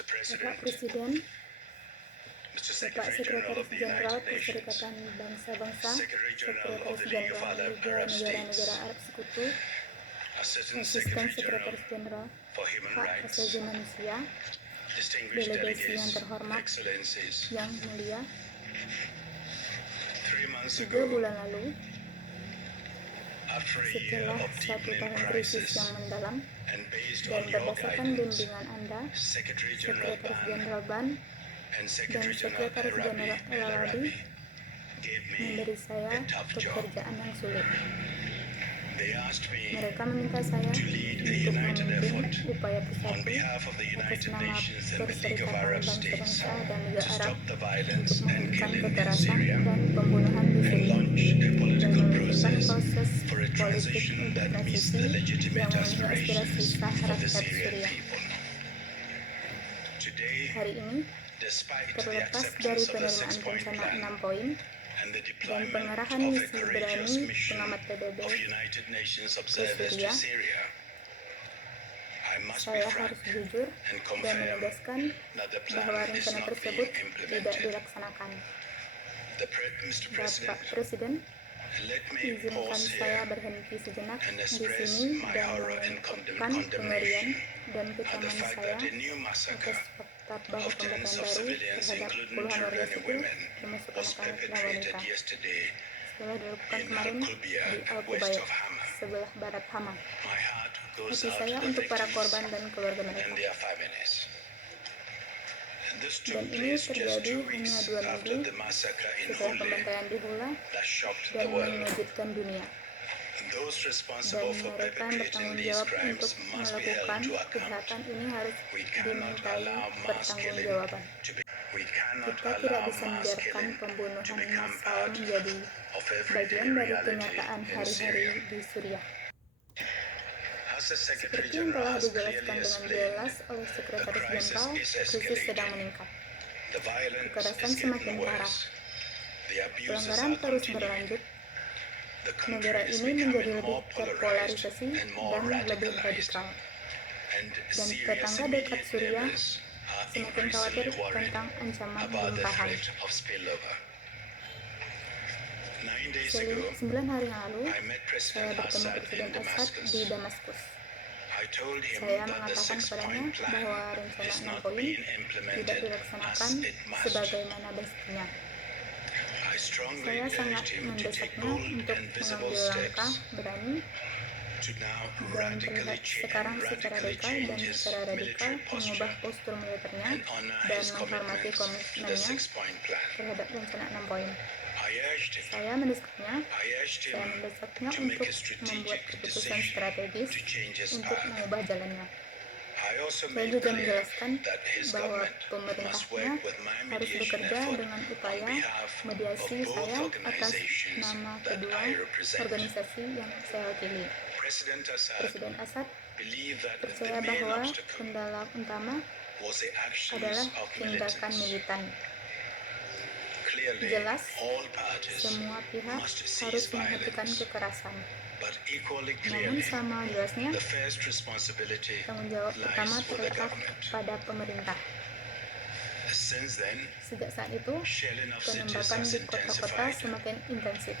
Bapak Presiden, Bapak Sekretaris Jenderal Perserikatan Bangsa-Bangsa, Sekretaris Jenderal Liga Negara-Negara Arab Sekutu, Asisten Sekretaris Jenderal Hak Asasi Manusia, delegasi yang terhormat, yang mulia, 3 bulan lalu, setelah 1 tahun krisis yang mendalam, dan berdasarkan bimbingan Anda, Sekretaris Jenderal Ban dan Sekretaris Jenderal El-Aladi memberi saya pekerjaan yang sulit. Mereka meminta saya untuk memimpin upaya bersatu atas nama Perserikatan Bangsa-Bangsa dan Liga Arab untuk menghentikan kekerasan dan pembunuhan di Syria dan meluncurkan proses politik untuk transisi yang memenuhi aspirasi sah rakyat Syria. Hari ini, terlepas dari penerimaan rencana 6 poin dan pengarahan misi berani pengamat PBB ke Syria, saya harus jujur dan menegaskan bahwa rencana tersebut tidak dilaksanakan. Bapak Presiden, izinkan saya berhenti sejenak di sini dan mengungkapkan kengerian dan kecaman saya atas fakta bahwa pembatasan baru terhadap puluhan warga sipil, termasuk anak-anak dan wanita, setelah dilakukan kemarin di Al-Qubayt, sebelah barat Hama. Hati saya untuk para korban dan keluarga mereka. Dan ini terjadi hanya 2 minggu setelah pembantaian di Hula dan mengejutkan dunia. Dan mereka yang bertanggung jawab untuk melakukan kejahatan ini harus dimintai pertanggungjawaban. Kita tidak bisa membiarkan pembunuhan massal menjadi bagian dari kenyataan hari-hari di Suriah. Seperti yang telah dijelaskan dengan jelas oleh Sekretaris Jenderal, krisis sedang meningkat. Kekerasan semakin parah. Pelanggaran terus berlanjut. Negara ini menjadi lebih terpolarisasi dan lebih radikal. Dan tetangga dekat Suriah semakin khawatir tentang ancaman limpahan. 9 hari yang lalu, saya bertemu Presiden Assad di Damaskus. Saya mengatakan kepadanya bahwa rencana 6 poin tidak dilaksanakan sebagaimana mestinya. Saya sangat mendesaknya untuk mengambil langkah berani dan terlihat sekarang secara radikal mengubah postur militernya dan menghormati komitmennya terhadap rencana 6 poin. Saya mendesaknya untuk membuat keputusan strategis untuk mengubah jalannya. Saya juga menjelaskan bahwa pemerintahnya harus bekerja dengan upaya mediasi saya atas nama kedua organisasi yang saya wakili. Presiden Assad percaya bahwa kendala utama adalah tindakan militan. Jelas, semua pihak harus menghentikan kekerasan. Namun sama jelasnya, tanggung jawab pertama terletak pada pemerintah. Sejak saat itu, penembakan di kota-kota semakin intensif.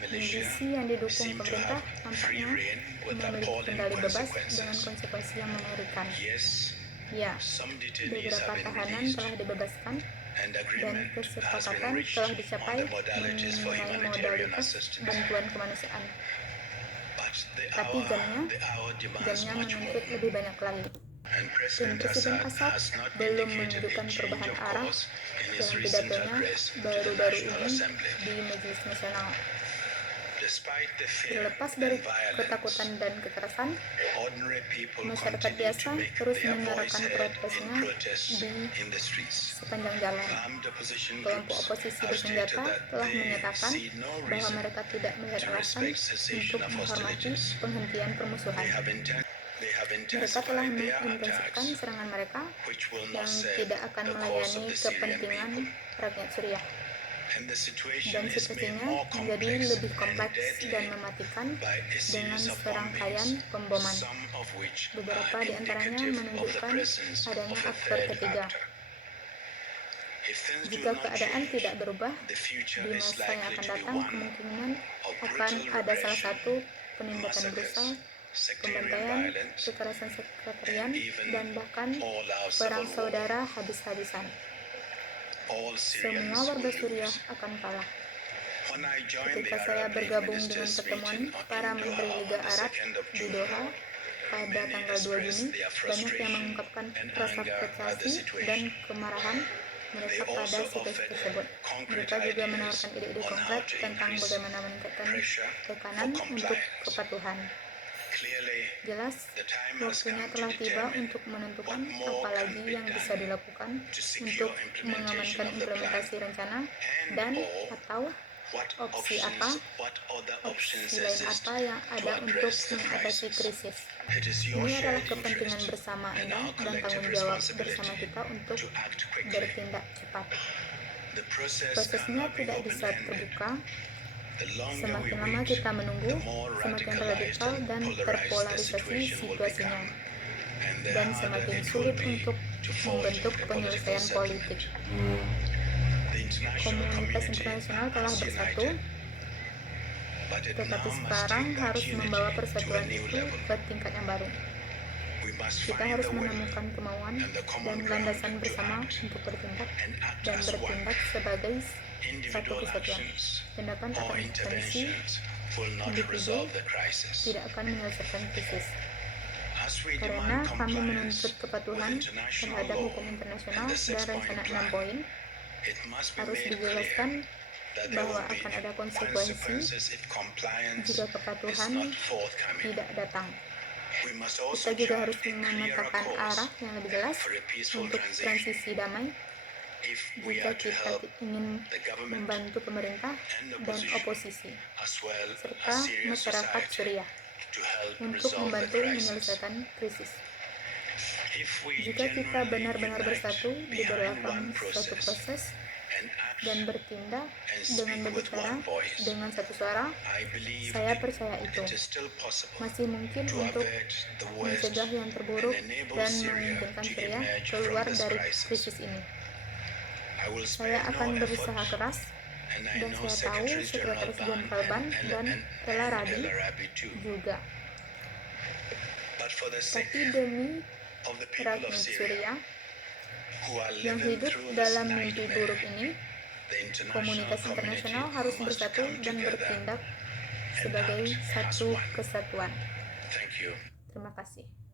Milisi yang didukung pemerintah tampaknya memiliki kendali bebas dengan konsekuensi yang mengerikan. Ya, beberapa tahanan telah dibebaskan dan kesepakatan telah dicapai mengenai modalitas bantuan kemanusiaan. Tapi jamnya menuntut lebih banyak lagi. Dan Presiden Assad belum menunjukkan perubahan arah dalam pidatonya baru-baru ini di Majelis Nasional. Terlepas dari ketakutan dan kekerasan, masyarakat biasa terus menyuarakan protesnya di sepanjang jalan. Kelompok oposisi bersenjata telah menyatakan bahwa mereka tidak melihat alasan untuk menghormati penghentian permusuhan. Mereka telah mengintensifkan serangan mereka yang tidak akan melayani kepentingan rakyat Suriah. dan situasinya menjadi lebih kompleks dan mematikan dengan serangkaian pemboman. Beberapa di antaranya menunjukkan adanya aktor ketiga. Jika keadaan tidak berubah, di masa yang akan datang kemungkinan akan ada salah satu penindakan brutal, pembantaian, kekerasan sekretarian, dan bahkan perang saudara habis-habisan. Semua warga Suriah akan kalah. Ketika saya bergabung dengan pertemuan para menteri Liga Arab di Doha pada tanggal 2 Juni, banyak yang mengungkapkan rasa frustasi dan kemarahan mereka pada situasi tersebut. Mereka juga menawarkan ide-ide konkret tentang bagaimana meningkatkan tekanan untuk kepatuhan. Jelas, waktunya telah tiba untuk menentukan apa lagi yang bisa dilakukan untuk mengamankan implementasi rencana dan atau opsi lain apa yang ada untuk mengatasi krisis. Ini adalah kepentingan bersama Anda dan tanggung jawab bersama kita untuk bertindak cepat. Prosesnya tidak bisa terbuka. Semakin lama kita menunggu, semakin radikal dan terpolarisasi situasinya, dan semakin sulit untuk membentuk penyelesaian politik. Komunitas internasional telah bersatu, tetapi sekarang harus membawa persatuan itu ke tingkat yang baru. Kita harus menemukan kemauan dan landasan bersama untuk bertindak dan bertindak sebagai satu kesatuan. Tindakan atau intervensi individu tidak akan menyelesaikan krisis. Karena kami menuntut kepatuhan terhadap hukum internasional dan rencana 6 poin, harus dijelaskan bahwa akan ada konsekuensi jika kepatuhan tidak datang. Kita juga harus memetakan arah yang lebih jelas untuk transisi damai jika kita ingin membantu pemerintah dan oposisi, serta masyarakat Suriah untuk membantu menyelesaikan krisis. Jika kita benar-benar bersatu di dalam suatu proses dan bertindak dengan berbicara dengan satu suara, saya percaya itu masih mungkin untuk mencegah yang terburuk dan memungkinkan Suriah keluar dari krisis ini. Saya akan berusaha keras, dan saya tahu Sekretaris Jenderal Ban dan El Arabi juga. Tapi demi rakyat Suriah yang hidup dalam mimpi buruk ini, komunitas internasional harus bersatu dan bertindak sebagai satu kesatuan. Terima kasih.